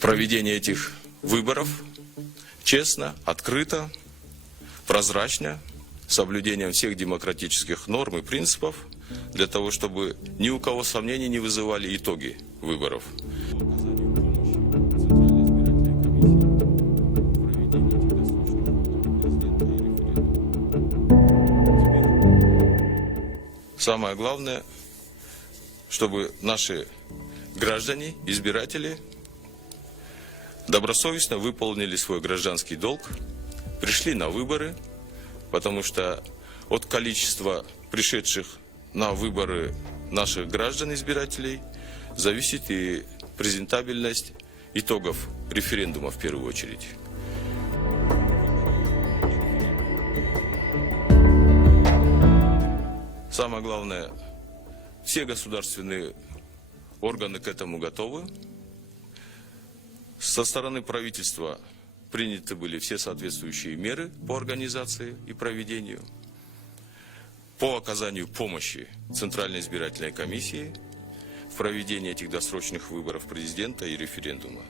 проведение этих выборов честно, открыто, прозрачно, с соблюдением всех демократических норм и принципов, для того, чтобы ни у кого сомнений не вызывали итоги выборов. Самое главное, чтобы наши граждане, избиратели добросовестно выполнили свой гражданский долг, пришли на выборы, потому что от количества пришедших на выборы наших граждан-избирателей зависит и презентабельность итогов референдума в первую очередь. Самое главное, все государственные органы к этому готовы. Со стороны правительства приняты были все соответствующие меры по организации и проведению, по оказанию помощи Центральной избирательной комиссии в проведении этих досрочных выборов президента и референдума.